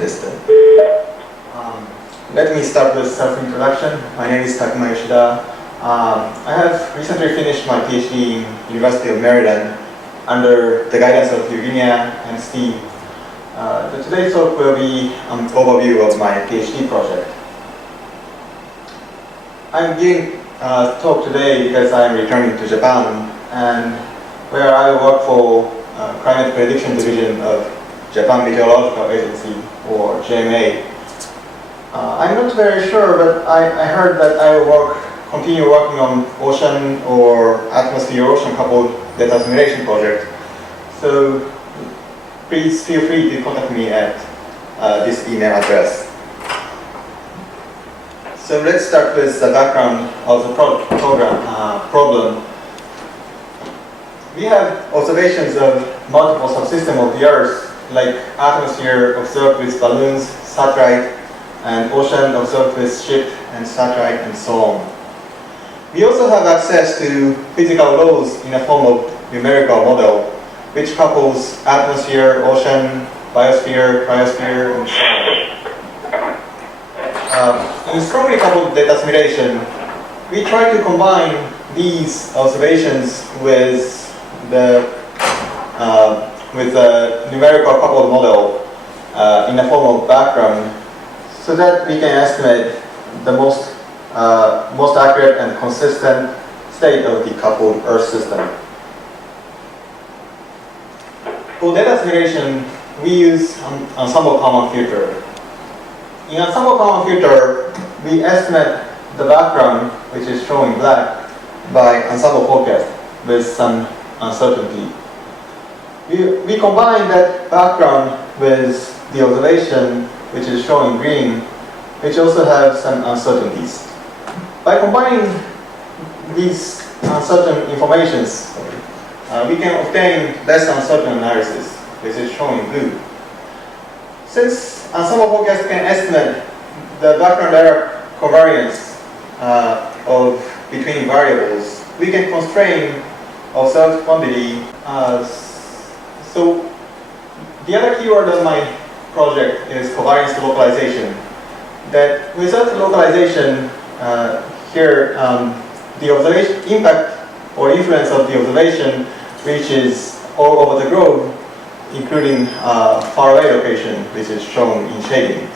distant. Let me start with self-introduction. My name is Takuma Yoshida. I have recently finished my PhD in University of Maryland under the guidance of Eugenia and Steve. Today's talk will be an overview of my PhD project. I'm giving a talk today because I'm returning to Japan, and where I work for Climate Prediction Division of Japan Meteorological Agency, or JMA. I'm not very sure, but I heard that I will continue working on ocean or atmosphere-ocean coupled data assimilation project. So please feel free to contact me at this email address. So let's start with the background of the problem. We have observations of multiple subsystems of the Earth, like atmosphere observed with balloons, satellite, and ocean observed with ship and satellite, and so on. We also have access to physical laws in a form of numerical model, which couples atmosphere, ocean, biosphere, cryosphere, and so on. In strongly coupled data assimilation, we try to combine these observations with the numerical coupled model in the form of background, so that we can estimate the most accurate and consistent state of the coupled Earth system. For data assimilation, we use ensemble common filter. In ensemble common filter, we estimate the background, which is shown in black, by ensemble forecast with some uncertainty. We combine that background with the observation, which is shown in green, which also have some uncertainties. By combining these uncertain informations, we can obtain less uncertain analysis, which is shown in blue. Since ensemble forecast can estimate the background error covariance between variables, we can constrain observed quantity. So the other keyword of my project is covariance localization. That without localization, here the observation impact or influence of the observation reaches all over the globe, including faraway location, which is shown in shading.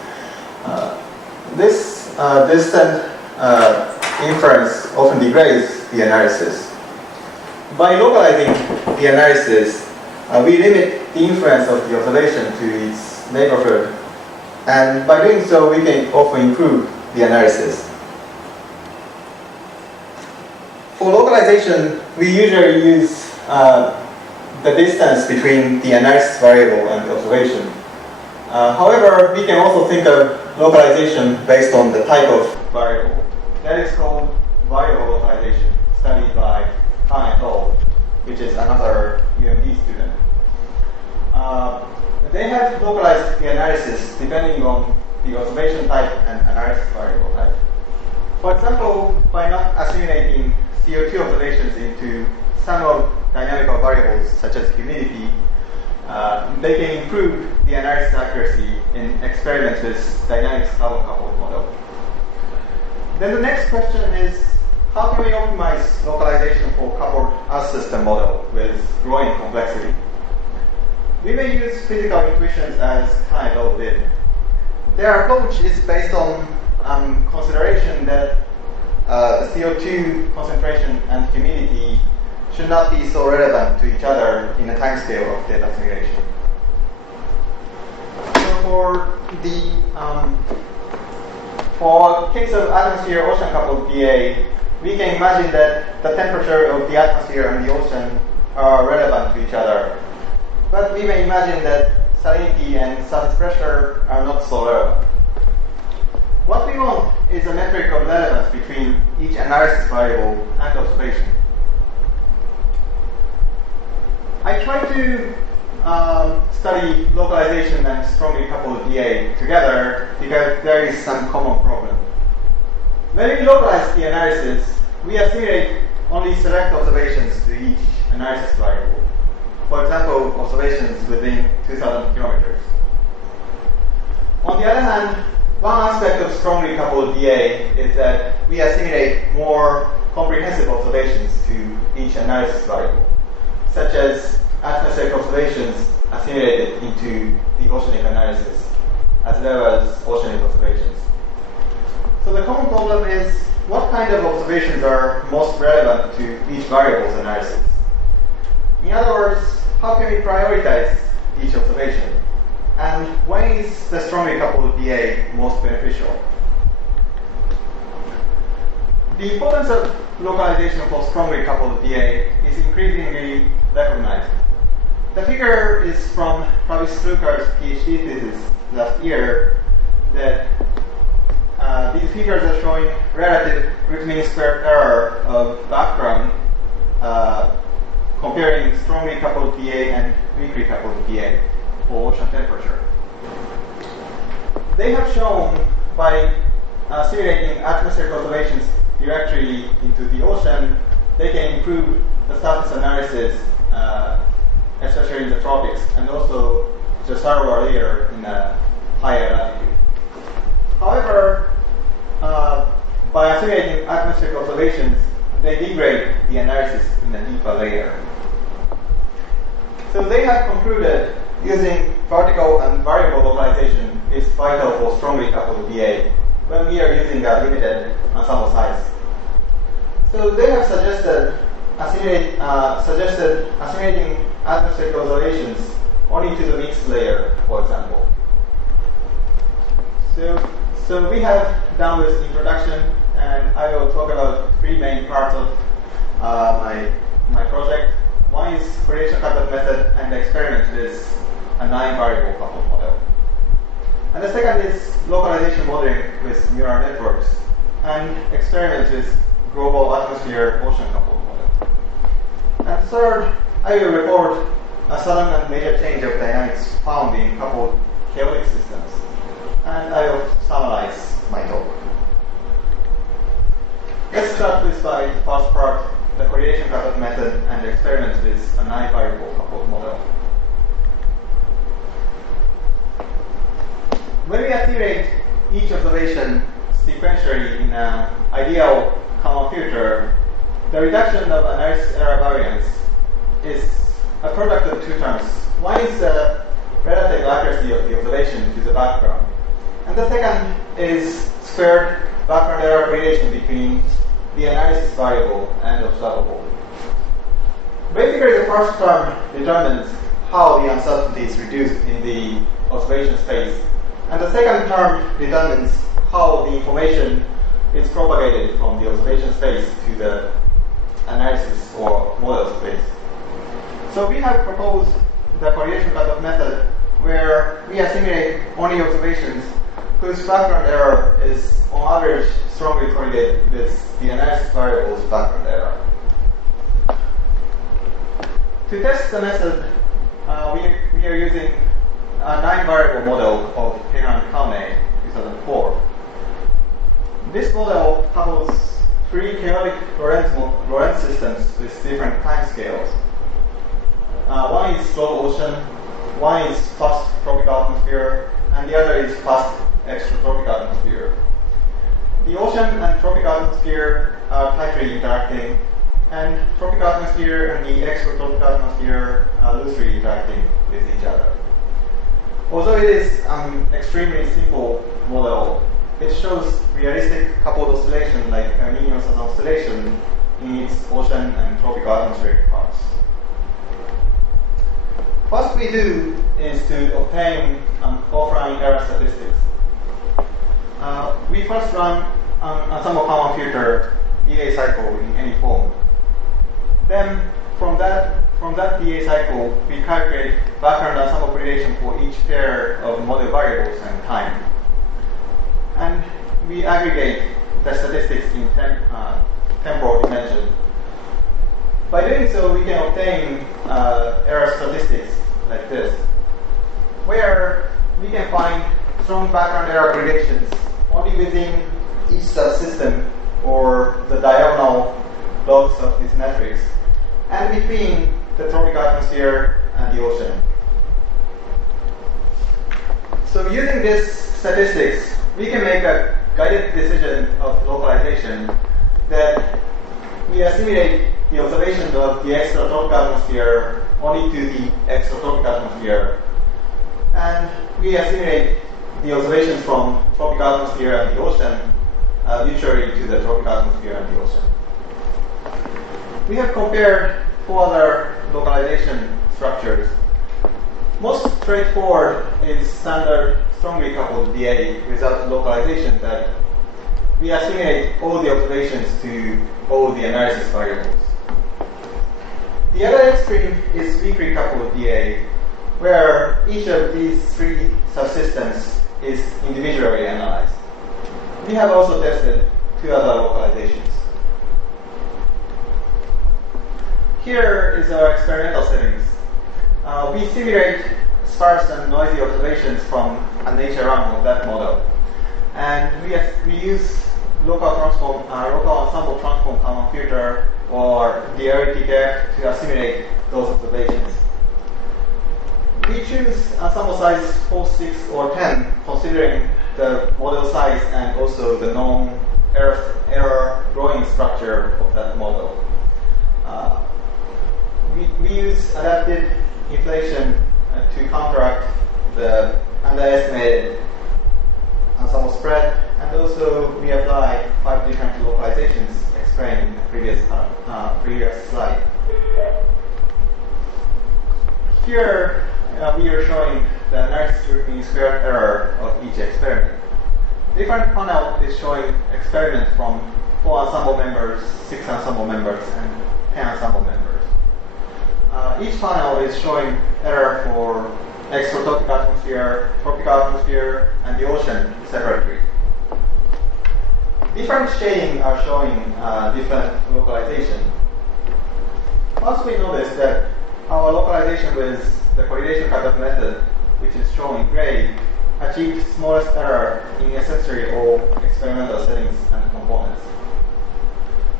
This distant inference often degrades the analysis. By localizing the analysis, we limit the influence of the observation to its neighborhood, and by doing so, we can often improve the analysis. For localization, we usually use the distance between the analysis variable and the observation. However, we can also think of localization based on the type of variable. That is called variable localization, studied by Han et al., which is another UMD student. They have localized the analysis depending on the observation type and analysis variable type. For example, by not assimilating CO2 observations into thermodynamical variables such as humidity, they can improve the analysis accuracy in experiments with dynamics carbon-coupled model. Then the next question is, how can we optimize localization for coupled Earth system model with growing complexity? We may use physical intuitions as Han et al. Did. Their approach is based on consideration that the CO2 concentration and humidity should not be so relevant to each other in the timescale of data assimilation. So for case of atmosphere-ocean coupled DA, we can imagine that the temperature of the atmosphere and the ocean are relevant to each other. But we may imagine that salinity and surface pressure are not so relevant. What we want is a metric of relevance between each analysis variable and observation. I try to study localization and strongly coupled DA together because there is some common problem. When we localize the analysis, we assimilate only select observations to each analysis variable. For example, observations within 2,000 kilometers. On the other hand, one aspect of strongly coupled DA is that we assimilate more comprehensive observations to each analysis variable, such as atmospheric observations assimilated into the oceanic analysis, as well as oceanic observations. So the common problem is what kind of observations are most relevant to each variable's analysis. In other words, how can we prioritize each observation? And when is the strongly coupled DA most beneficial? The importance of localization for strongly coupled DA is increasingly recognized. The figure is from Travis Slukar's PhD thesis last year that these figures are showing relative root mean squared error of background comparing strongly coupled DA and weakly coupled DA for ocean temperature. They have shown by simulating atmospheric observations directly into the ocean, they can improve the surface analysis, especially in the tropics, and also the reservoir layer in a higher latitude. However, by simulating atmospheric observations, they degrade the analysis in a deeper layer. So they have concluded using vertical and variable localization is vital for strongly coupled DA when we are using a limited ensemble size. So they have suggested assimilating atmospheric observations only to the mixed layer, for example. So we have done this introduction, and I will talk about three main parts of my project. One is correlation cutoff method and experiment with a 9-variable coupled model. And the second is localization modeling with neural networks and experiment with global atmosphere ocean coupled model. And third, I will report a sudden and major change of dynamics found in coupled chaotic systems. And I will summarize my talk. Let's start with the first part, the correlation cutoff method and experiment with a 9-variable coupled model. When we assimilate each observation sequentially in an ideal common filter, the reduction of analysis error variance is a product of two terms. One is the relative accuracy of the observation to the background, and the second is squared background error relation between the analysis variable and observable. Basically, the first term determines how the uncertainty is reduced in the observation space, and the second term determines how the information is propagated from the observation space to the analysis or model space. So we have proposed the correlation cutoff method where we assimilate only observations whose background error is on average strongly correlated with the analysis variable's background error. To test the method, we are using a 9-variable model of Pena and Kame 2004. This model couples 3 chaotic Lorentz systems with different time scales. One is slow ocean, one is fast tropical atmosphere, and the other is fast extratropical atmosphere. The ocean and tropical atmosphere are tightly interacting, and tropical atmosphere and the extratropical atmosphere are loosely interacting with each other. Although it is an extremely simple model, it shows realistic coupled oscillation like El Niño's oscillation in its ocean and tropical atmospheric parts. What we do is to obtain offline error statistics. We first run an ensemble common filter DA cycle in any form. Then from that DA cycle, we calculate background ensemble correlation for each pair of model variables and time. And we aggregate the statistics in temporal dimension. By doing so, we can obtain error statistics like this, where we can find strong background error correlations only within each subsystem or the diagonal logs of this matrix, and between the tropical atmosphere and the ocean. So using this statistics, we can make a guided decision of localization that we assimilate the observations of the extratropical atmosphere only to the extratropical atmosphere, and we assimilate the observations from tropical atmosphere and the ocean mutually to the tropical atmosphere and the ocean. We have compared 4 other localization structures. Most straightforward is standard strongly coupled DA without localization, that we assimilate all the observations to all the analysis variables. The other extreme is weakly coupled DA, where each of these 3 subsystems is individually analyzed. We have also tested 2 other localizations. Here is our experimental settings. We simulate sparse and noisy observations from a nature run of that model. And we use local ensemble transform Kalman filter or the LTKF to assimilate those observations. We choose ensemble size 4, 6, or 10, considering the model size and also the known error growing structure of that model. We use adaptive inflation to counteract the underestimated ensemble spread, and also we apply 5 different localizations explained in the previous slide. Here we are showing the analysis mean squared error of each experiment. Different panel is showing experiments from 4 ensemble members, 6 ensemble members, and 10 ensemble members. Each panel is showing error for extratropical atmosphere, tropical atmosphere, and the ocean separately. Different shading are showing different localization. First, we notice that our localization with the correlation cutoff method, which is shown in gray, achieved smallest error in essentially all experimental settings and components.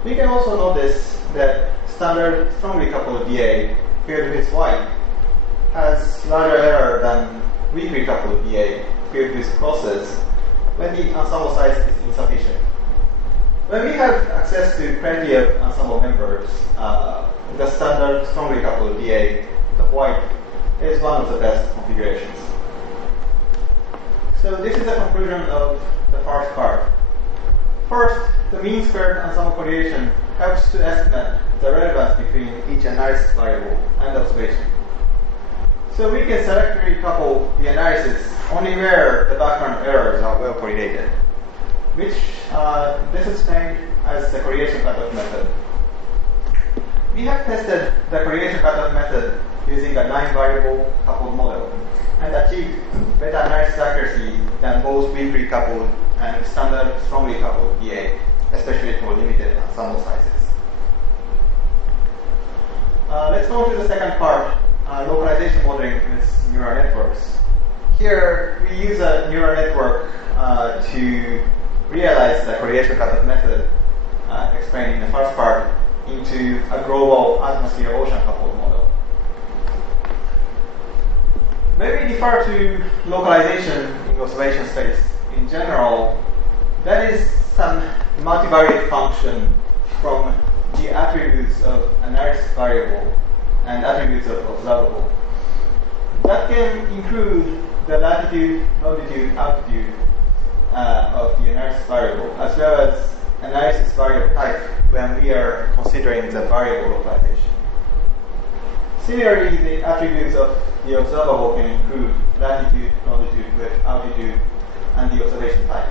We can also notice that standard strongly coupled DA paired with white has larger error than weakly coupled DA paired with crosses when the ensemble size is insufficient. When we have access to plenty of ensemble members, the standard strongly coupled DA, the white, is one of the best configurations. So this is the conclusion of the first part. First, the mean squared ensemble correlation helps to estimate the relevance between each analysis variable and observation. So we can selectively couple the analysis only where the background errors are well correlated, which this is named as the correlation cutoff method. We have tested the correlation cutoff method using a 9-variable coupled model and achieved better analysis accuracy than both weakly coupled and standard strongly coupled DA, especially for limited ensemble sizes. Let's go to the second part, localization modeling with neural networks. Here, we use a neural network to realize the correlation cutoff method explained in the first part into a global atmosphere-ocean coupled model. When we defer to localization in observation space in general, that is some multivariate function from the attributes of analysis variable and attributes of observable. That can include the latitude, longitude, altitude of the analysis variable, as well as analysis variable type when we are considering the variable localization. Similarly, the attributes of the observable can include latitude, longitude, width, altitude, and the observation type.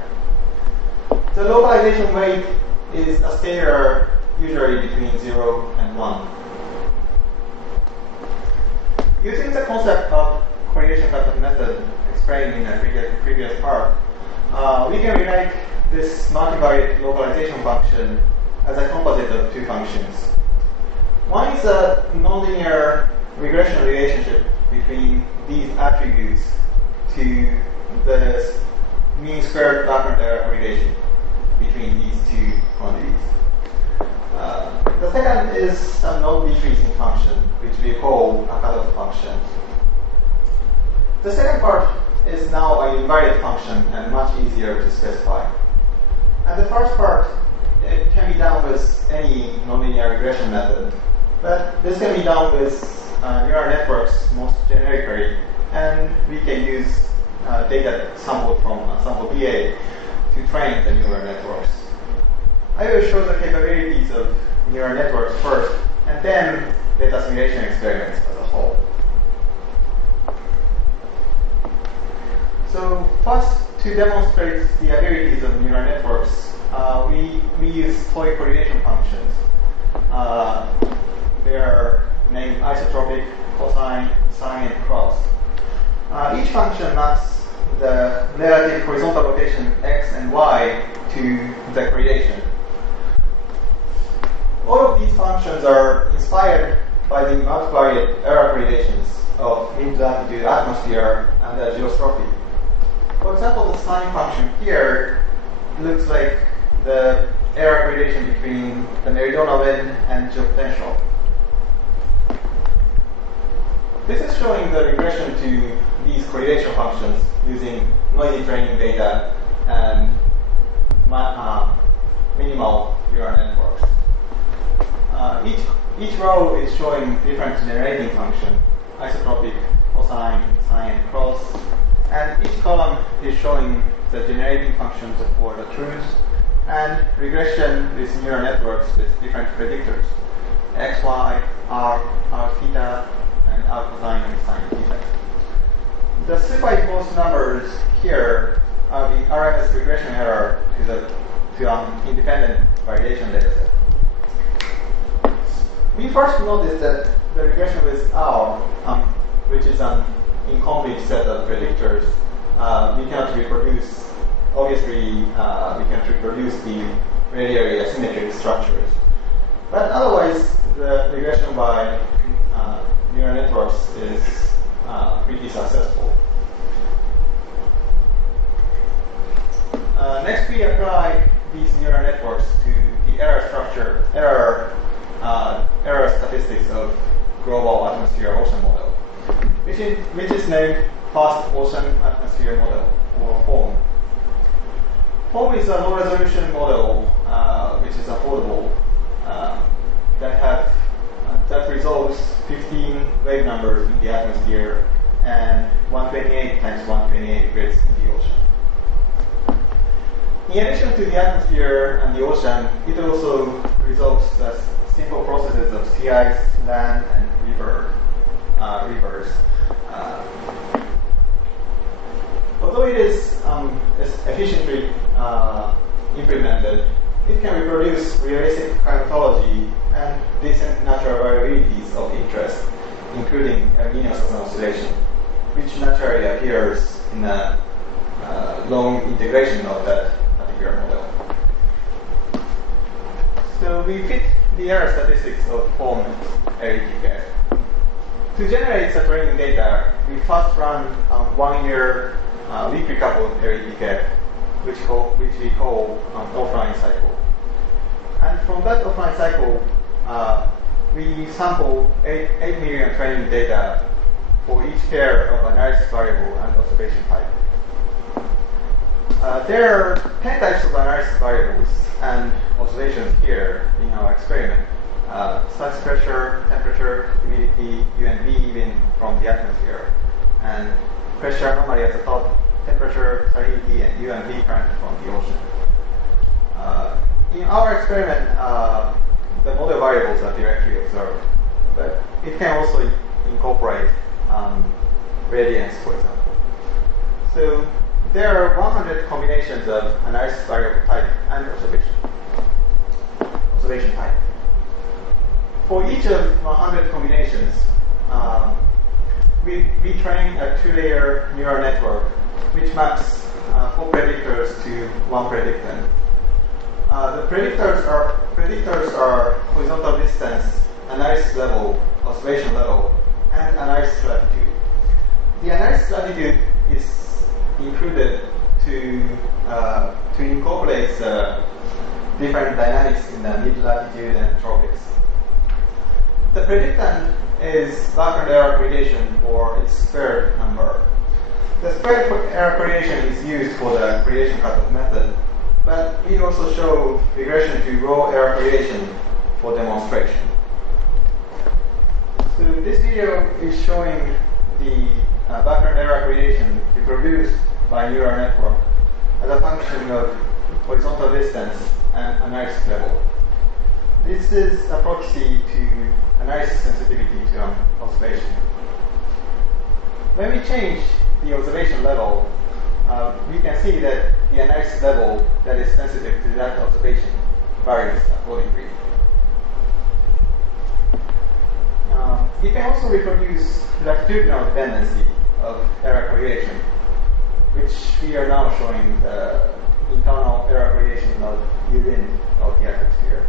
The localization weight is a scalar, usually between 0 and 1. Using the concept of correlation cutoff method explained in the previous part, we can rewrite this multivariate localization function as a composite of 2 functions. One is a nonlinear regression relationship between these attributes to the mean squared background error correlation between these 2 quantities. The second is a non-decreasing function, which we call a cutoff function. The second part is now an invariant function and much easier to specify. And the first part, it can be done with any nonlinear regression method, but this can be done with neural networks most generically, and we can use data sampled from sample BA to train the neural networks. I will show the capabilities of neural networks first, and then data assimilation experiments as a whole. So first, to demonstrate the abilities of neural networks, we use toy correlation functions. They are named isotropic, cosine, sine, and cross. Each function maps the relative horizontal rotation x and y to the correlation. All of these functions are inspired by the multivariate error correlations of mid-latitude atmosphere and the geostrophy. For example, the sine function here looks like the error correlation between the meridional wind and geopotential. This is showing the regression to these correlation functions using noisy training data and minimal neural networks. Each row is showing different generating function, isotropic, cosine, sine, cross, and each column is showing the generating functions for the truths and regression with neural networks with different predictors, x, y, r theta, and r cosine and sine theta. The superimposed numbers here are the RMS regression error to an independent variation dataset. We first noticed that the regression with R, which is an incomplete set of predictors, we cannot reproduce. Obviously, we cannot reproduce the radially asymmetric structures. But otherwise, the regression by neural networks is pretty successful. Next, we apply these neural networks to the error statistics of global atmosphere ocean model, which is named Fast Ocean Atmosphere Model, or FOAM. FOAM is a low-resolution model which is affordable that resolves 15 wave numbers in the atmosphere and 128 times 128 grids in the ocean. In addition to the atmosphere and the ocean, it also resolves the simple processes of sea ice, land, and rivers. Although it is efficiently implemented, it can reproduce realistic climatology and decent natural variabilities of interest, including El Niño oscillation, which naturally appears in a long integration of that particular model. So we fit the error statistics of FOAM LETK. To generate the training data, we first run 1 year weakly coupled LETK, which we call offline cycle. And from that offline cycle, we sample 8 million training data for each pair of analysis variable and observation type. There are 10 types of analysis variables and observations here in our experiment. Surface pressure, temperature, humidity, UMB even from the atmosphere, and pressure anomaly at the top, temperature, salinity, and UMB current from the ocean. In our experiment, the model variables are directly observed, but it can also incorporate radiance, for example. So there are 100 combinations of analysis variable type and observation type. For each of 100 combinations, we train a 2-layer neural network which maps 4 predictors to 1 predictant. The predictors are horizontal distance, analysis level, observation level, and analysis latitude. The analysis latitude is included to incorporate different dynamics in the mid-latitude and tropics. The predictant is background error correlation for its squared number. The spread error correlation is used for the correlation cutoff method, but we also show regression to raw error correlation for demonstration. So this video is showing the background error correlation reproduced by neural network as a function of horizontal distance and analysis level. This is a proxy to analysis sensitivity to an observation. When we change the observation level, we can see that the analysis level that is sensitive to that observation varies accordingly. We can also reproduce latitudinal dependency of error correlation, which we are now showing the internal error correlation of U-wind of the atmosphere.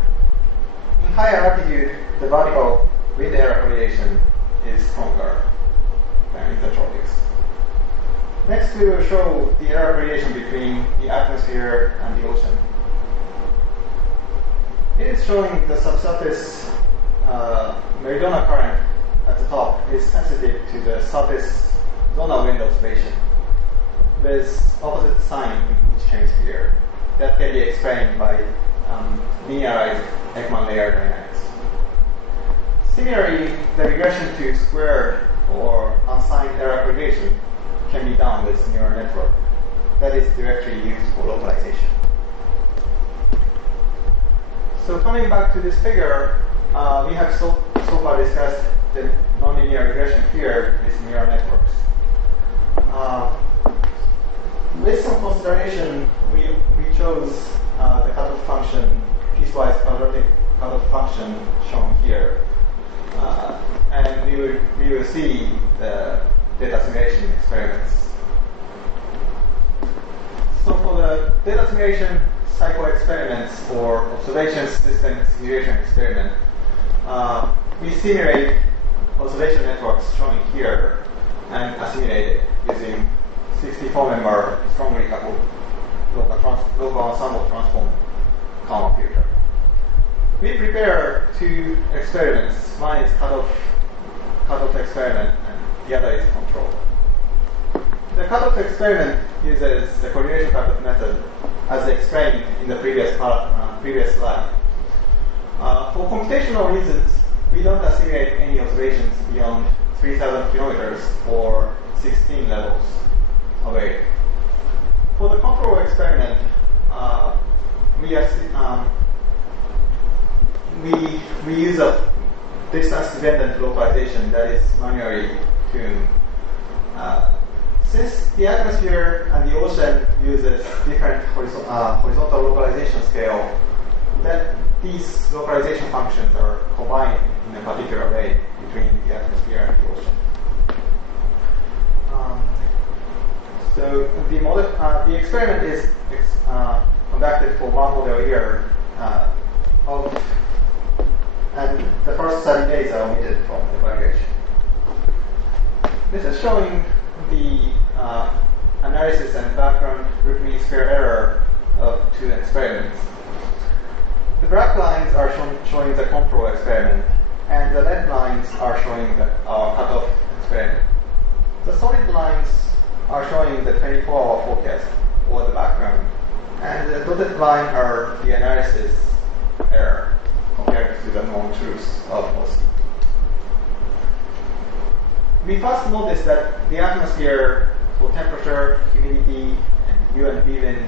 In higher altitude, the vertical wind error correlation is stronger than in the tropics. Next, we will show the error correlation between the atmosphere and the ocean. It is showing the subsurface meridional current at the top is sensitive to the surface zonal wind observation with opposite sign in each hemisphere. That can be explained by linearized Ekman layer dynamics. Similarly, the regression to squared or unsigned error correlation can be done with neural network that is directly used for localization. So coming back to this figure, we have so far discussed the nonlinear regression here with neural networks. With some consideration, we chose the cutoff function, piecewise quadratic cutoff function shown here. And we will see the data assimilation experiments. So for the data assimilation cycle experiments or observation system simulation experiment, we simulate observation networks shown here and assimilate it using 64-member strongly coupled local ensemble transform Kalman filter. We prepare two experiments. One is cutoff experiment and the other is control. The cutoff experiment uses the correlation cutoff method as explained in the previous slide. For computational reasons, we don't assimilate any observations beyond 3,000 kilometers or 16 levels away. For the control experiment, we use a distance-dependent localization that is manually tuned. Since the atmosphere and the ocean uses different horizontal localization scale, that these localization functions are combined in a particular way between the atmosphere and the ocean. So the experiment is conducted for 1 model year, and the first 30 days are omitted from the evaluation. This is showing the analysis and background root mean square error of two experiments. The black lines are showing the control experiment, and the red lines are showing our cutoff experiment. The solid lines are showing the 24-hour forecast or the background, and the dotted line are the analysis error compared to the non-truths of OC. We first noticed that the atmosphere for temperature, humidity, and U and V wind,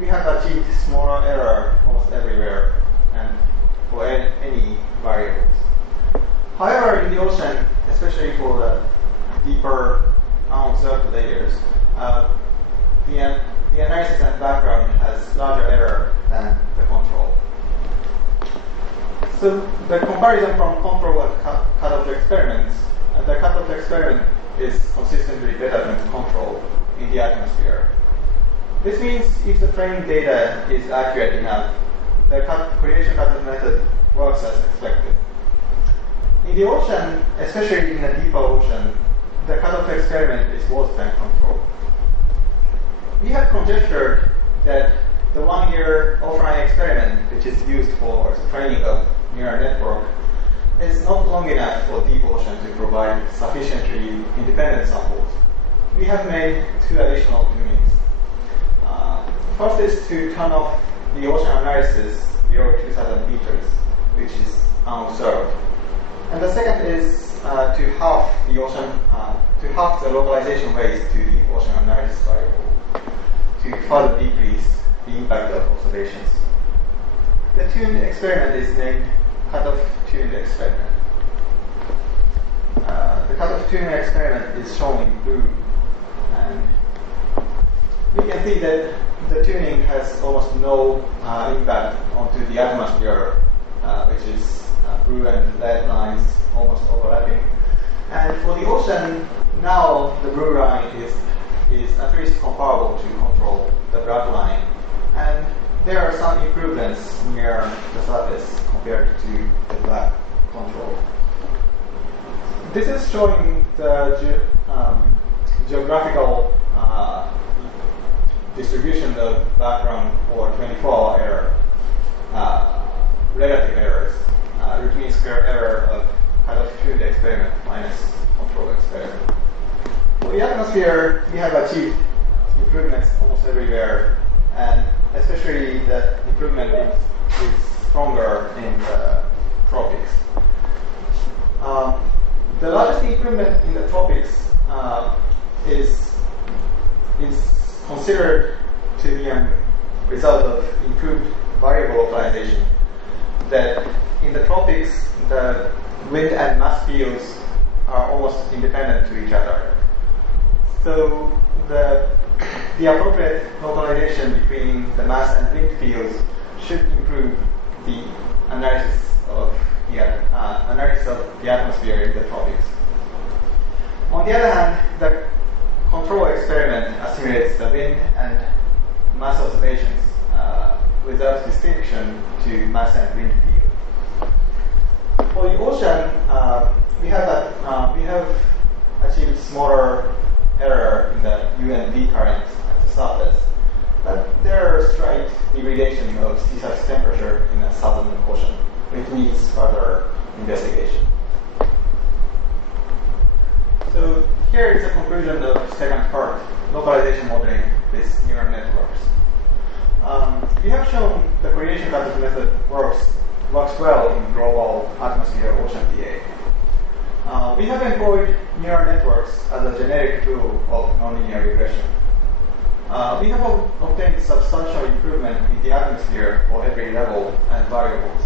we have achieved smaller error almost everywhere and for any variables. However, in the ocean, especially for the deeper unobserved layers, the analysis and background has larger error than the control. So the comparison from control and cutoff experiments, the cutoff experiment is consistently better than the control in the atmosphere. This means if the training data is accurate enough, the correlation cutoff method works as expected. In the ocean, especially in the deeper ocean, the cutoff experiment is worse than control. We have conjectured that the 1-year offline experiment, which is used for the training of neural network, is not long enough for deep ocean to provide sufficiently independent samples. we have made two additional tunings. First is to turn off the ocean analysis below 2000 meters, which is unobserved. And the second is to halve the localization weights to the ocean analysis variable to further decrease the impact of observations. The tuned experiment is named cutoff tuned experiment. The cutoff tuned experiment is shown in blue, and we can see that the tuning has almost no impact onto the atmosphere, which is blue and red lines almost overlapping. And for the ocean, now the blue line is at least comparable to control the black line. And there are some improvements near the surface compared to the black control. This is showing the geographical distribution of background or 24-hour error, relative errors, root mean square error of cutoff tuned experiment minus control experiment. For the atmosphere, we have achieved improvements almost everywhere, and especially the improvement is stronger in the tropics. The largest improvement in the tropics is considered to be a result of improved variable localization. That in the tropics, the wind and mass fields are almost independent to each other. So the appropriate localization between the mass and wind fields should improve the analysis of the atmosphere in the tropics. On the other hand, the control experiment assimilates the wind and mass observations without distinction to mass and wind field. For the ocean, we have achieved smaller error in the UMD current at the surface, but there are slight deviation of sea surface temperature in the southern ocean, which needs further investigation. So here is the conclusion of the second part, localization modeling with neural networks. We have shown the correlation cutoff method works well in global atmosphere ocean PA. We have employed neural networks as a generic tool of nonlinear regression. We have obtained substantial improvement in the atmosphere for every level and variables.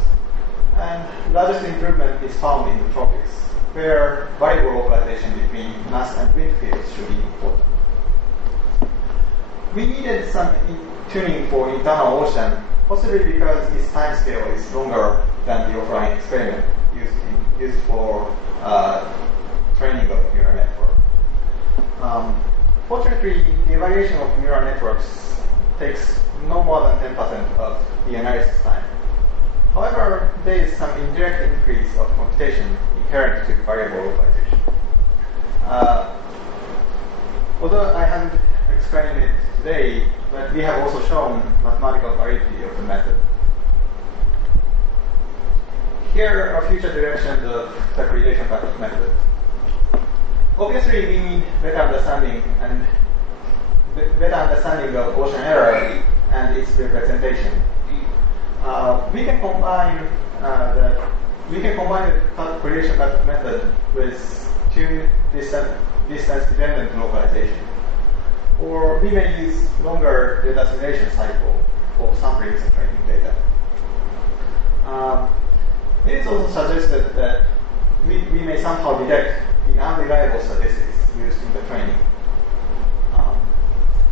And largest improvement is found in the tropics, where variable localization between mass and wind fields should be important. We needed some tuning for internal ocean, possibly because its time scale is longer than the offline experiment used for training of neural network. Fortunately, the evaluation of neural networks takes no more than 10% of the analysis time. However, there is some indirect increase of computation inherent to variable localization. Although I haven't explained it today, but we have also shown mathematical validity of the method. Here are future directions of the correlation cutoff method. Obviously, we need better understanding of ocean error and its representation. We can combine the correlation cutoff method with tuned distance-dependent localization, or we may use longer data simulation cycle for sampling and training data. It is also suggested that we may somehow detect the unreliable statistics used in the training.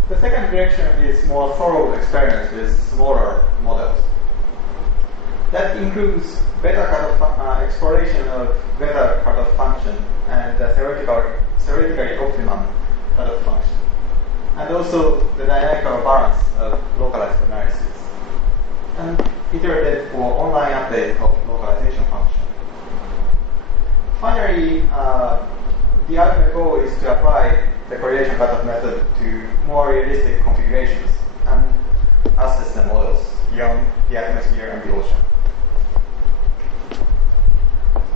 The second direction is more thorough experiments with smaller models. That includes better cutoff exploration of better cutoff function and the theoretically optimum cutoff function, and also the dynamical balance of localized analysis, and iterated for online update of localization function. Finally, the ultimate goal is to apply the correlation cutoff method to more realistic configurations and assess the models beyond the atmosphere and the ocean.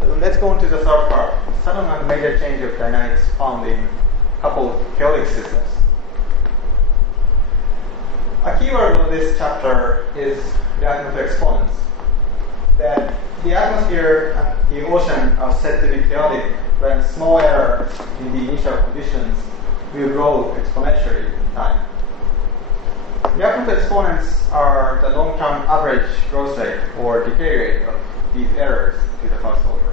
So let's go on to the third part, sudden and major change of dynamics found in coupled chaotic systems. A keyword of this chapter is reactant to exponents. That the atmosphere and the ocean are said to be chaotic when small errors in the initial conditions will grow exponentially in time. Reactant to exponents are the long-term average growth rate or decay rate of these errors to the first order.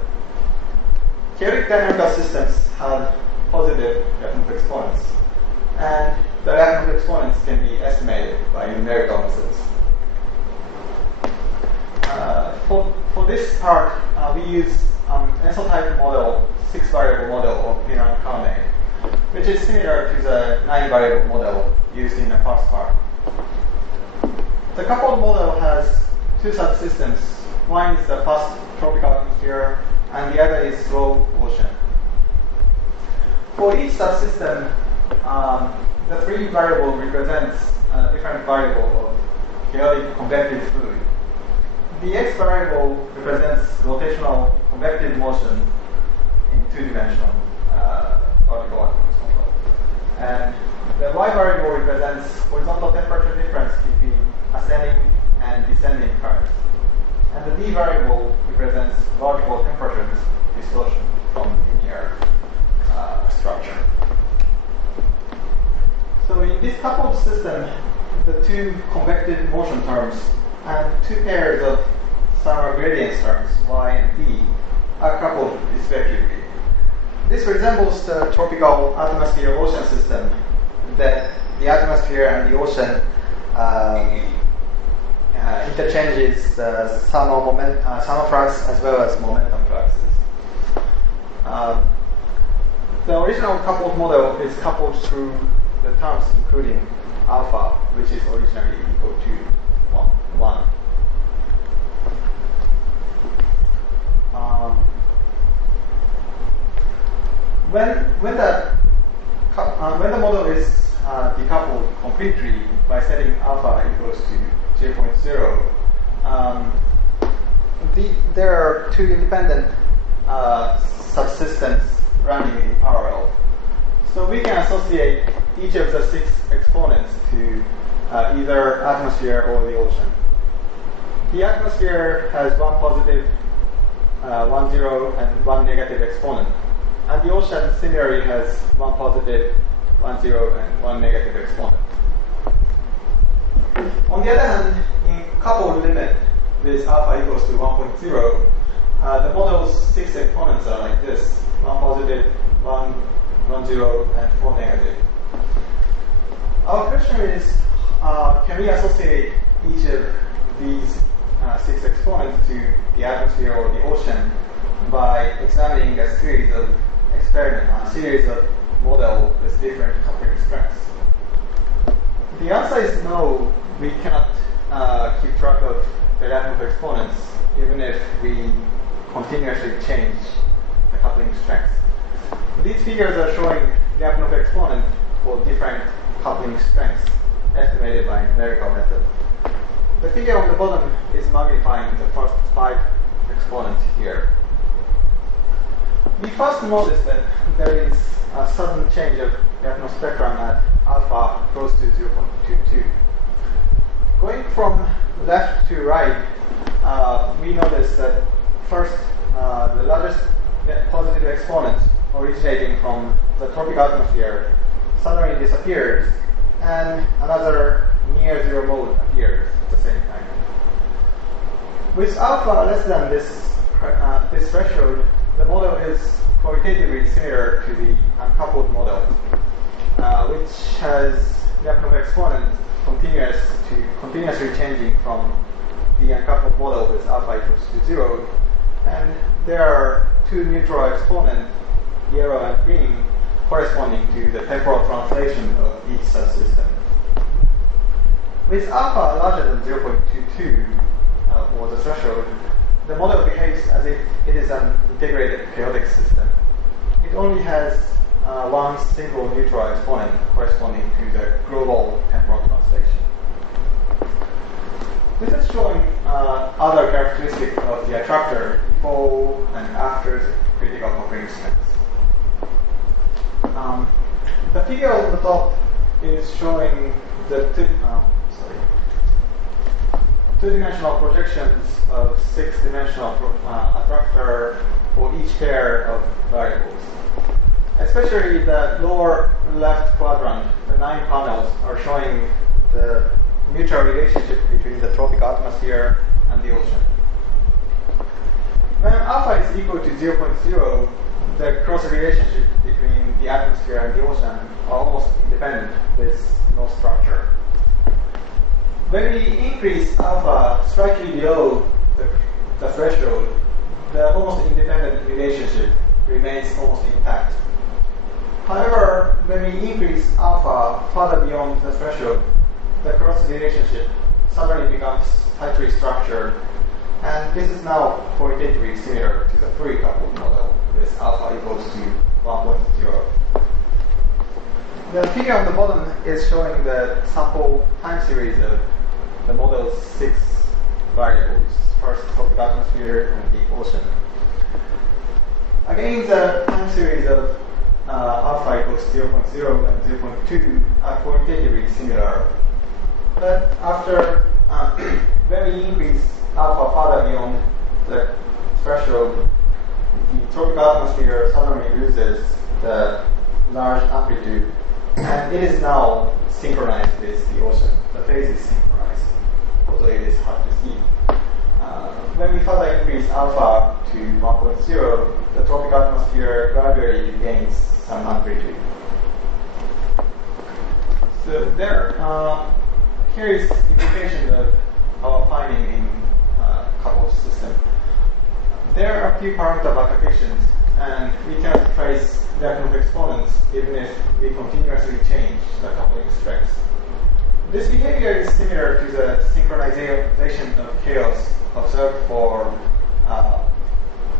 Chaotic dynamical systems have positive reactant to exponents, and the reactant to exponents can be estimated by numerical methods. For this part, we use ENSO-type model, 6-variable model of Pinner Carney, which is similar to the 9-variable model used in the first part. The coupled model has two subsystems. One is the fast tropical atmosphere, and the other is slow ocean. For each subsystem, the 3 variable represents a different variable of chaotic convective fluid. The x variable represents rotational convective motion in 2-dimensional vertical and horizontal. And the y variable represents horizontal temperature difference between ascending and descending currents. And the d variable represents vertical temperature distortion from linear structure. So in this coupled system, the 2 convective motion terms and 2 pairs of thermal gradients terms, y and t, are coupled respectively. This resembles the tropical atmosphere-ocean system, that the atmosphere and the ocean interchanges thermal flux as well as momentum fluxes. The original coupled model is coupled through the terms including alpha, which is originally equal to 1. When the model is decoupled completely by setting alpha equals to 0.0, there are 2 independent subsystems running in parallel. So we can associate each of the 6 exponents to either atmosphere or the ocean. The atmosphere has 1 positive, 1 0, and 1 negative exponent. And the ocean similarly has 1 positive, 1 0, and 1 negative exponent. On the other hand, in coupled limit with alpha equals to 1.0, the model's 6 exponents are like this: 1 positive, 1 0, and 4 negative. Our question is, can we associate each of these 6 exponents to the atmosphere or the ocean by examining a series of models with different coupling strengths? The answer is no. We cannot keep track of the reactant exponents even if we continuously change the coupling strengths. These figures are showing reactant exponent for different coupling strengths estimated by numerical method. The figure on the bottom is magnifying the first 5 exponents here. We first notice that there is a sudden change of reactant spectrum at alpha close to 0.22. Going from left to right, we notice that first the largest positive exponent originating from the tropical atmosphere suddenly disappears, and another near zero mode appears at the same time. With alpha less than this threshold, the model is qualitatively similar to the uncoupled model, which has reactant exponent continuously changing from the uncoupled model with alpha equals to 0, and there are 2 neutral exponents, yellow and green, corresponding to the temporal translation of each subsystem. With alpha larger than 0.22, or the threshold, the model behaves as if it is an integrated chaotic system. It only has 1 single neutral exponent corresponding to the global temporal translation. This is showing other characteristics of the attractor before and after the critical coupling strengths. The figure on the top is showing the two-dimensional projections of six-dimensional attractor for each pair of variables. Especially the lower left quadrant, the 9 panels are showing the mutual relationship between the tropical atmosphere and the ocean. When alpha is equal to 0.0, the cross relationship between the atmosphere and the ocean are almost independent with no structure. When we increase alpha slightly below the threshold, the almost independent relationship remains almost intact. However, when we increase alpha further beyond the threshold, the cross relationship suddenly becomes tightly structured, and this is now qualitatively similar to the fully coupled model with alpha equals to 1.0. The figure on the bottom is showing the sample time series of the model's 6 variables, first tropical atmosphere and the ocean. Again, the time series of alpha equals 0.0 and 0.2 are qualitatively similar. But after when we increase alpha further beyond the threshold, the tropical atmosphere suddenly loses the large amplitude, and it is now synchronized with the ocean. The phase is synchronized, although it is hard to see. When we further increase alpha to 1.0, the tropical atmosphere gradually gains some amplitude. So here is implication of our finding in coupled system. There are few parameter applications, and we cannot trace reactant exponents even if we continuously change the coupling strength. This behavior is similar to the synchronization of chaos observed for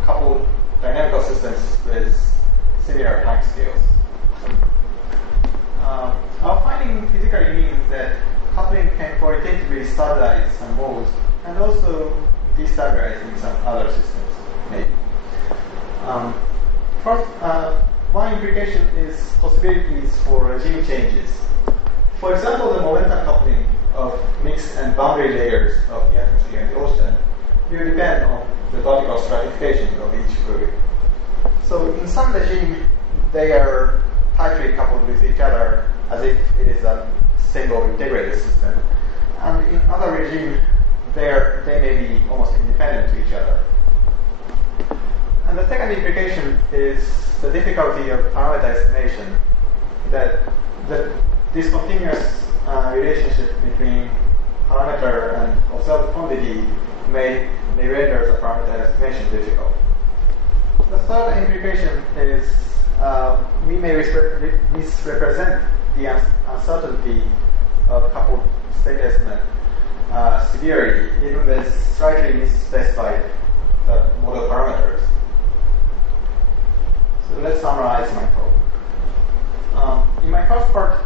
coupled dynamical systems with similar time scales. Our finding physically means that coupling can qualitatively stabilize some modes and also destabilize in some other systems, maybe. First, one implication is possibilities for regime changes. For example, the momentum coupling of mixed and boundary layers of the atmosphere and the ocean will depend on the vertical stratification of each fluid. So in some regime, they are tightly coupled with each other as if it is a single integrated system. And in other regime, they may be almost independent to each other. And the second implication is the difficulty of parameter estimation, that the discontinuous relationship between parameter and observed quantity may render the parameter estimation difficult. The third implication is we may misrepresent the uncertainty of coupled state estimate severely, even with slightly misspecified model parameters. So let's summarize my talk. In my first part,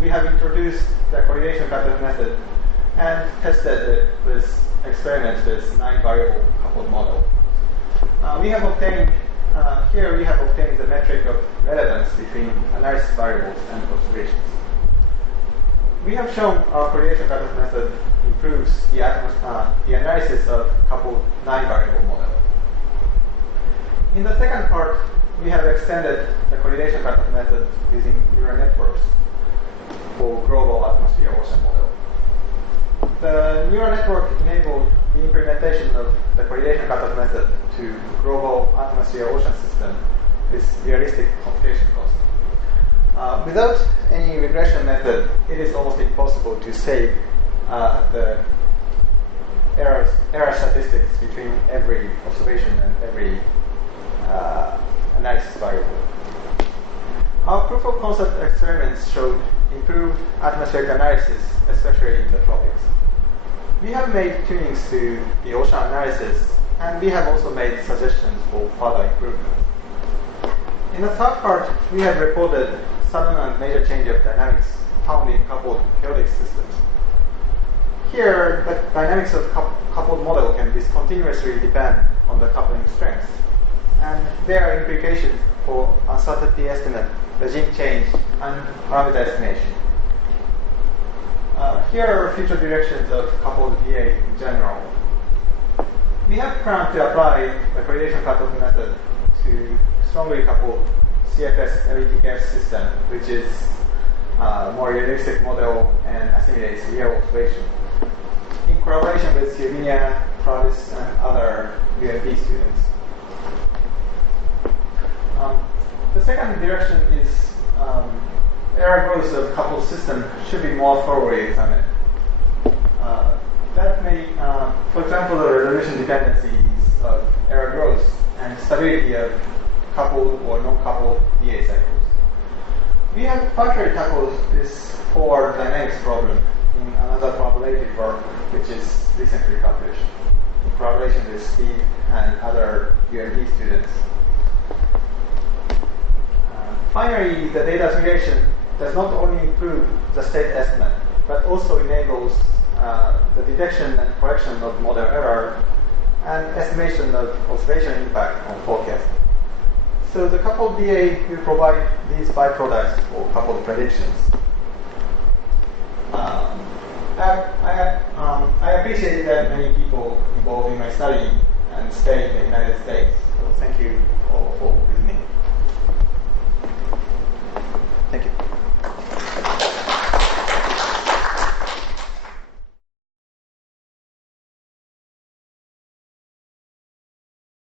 we have introduced the correlation pattern method and tested it with experiments with 9 variable coupled model. We have obtained the metric of relevance between analysis variables and observations. We have shown our correlation pattern method improves the analysis of coupled 9 variable model. In the second part, we have extended the correlation pattern method using neural networks for global atmosphere-ocean model. The neural network enabled the implementation of the correlation pattern method to global atmosphere-ocean system with realistic computation cost. Without any regression method, it is almost impossible to save the error statistics between every observation and every analysis variable. Our proof of concept experiments showed improved atmospheric analysis, especially in the tropics. We have made tunings to the ocean analysis, and we have also made suggestions for further improvement. In the third part, we have reported sudden and major change of dynamics found in coupled chaotic systems. Here, the dynamics of coupled model can discontinuously depend on the coupling strength. and there are implications for uncertainty estimate, regime change, and parameter estimation. Here are future directions of coupled DA in general. We have planned to apply the correlation cutoff method to strongly coupled CFS LETF system, which is a more realistic model and assimilates real observation. In collaboration with Sylvania, Travis, and other UMD students. The second direction is error growth of coupled system should be more thoroughly examined. That may, for example, the resolution dependencies of error growth and stability of coupled or non-coupled DA cycles. We have partially tackled this forward dynamics problem in another collaborative work, which is recently published in collaboration with Steve and other UMD students. Finally, the data assimilation does not only improve the state estimate, but also enables the detection and correction of model error and estimation of observation impact on forecast. So the coupled DA will provide these byproducts for coupled predictions. I appreciate that many people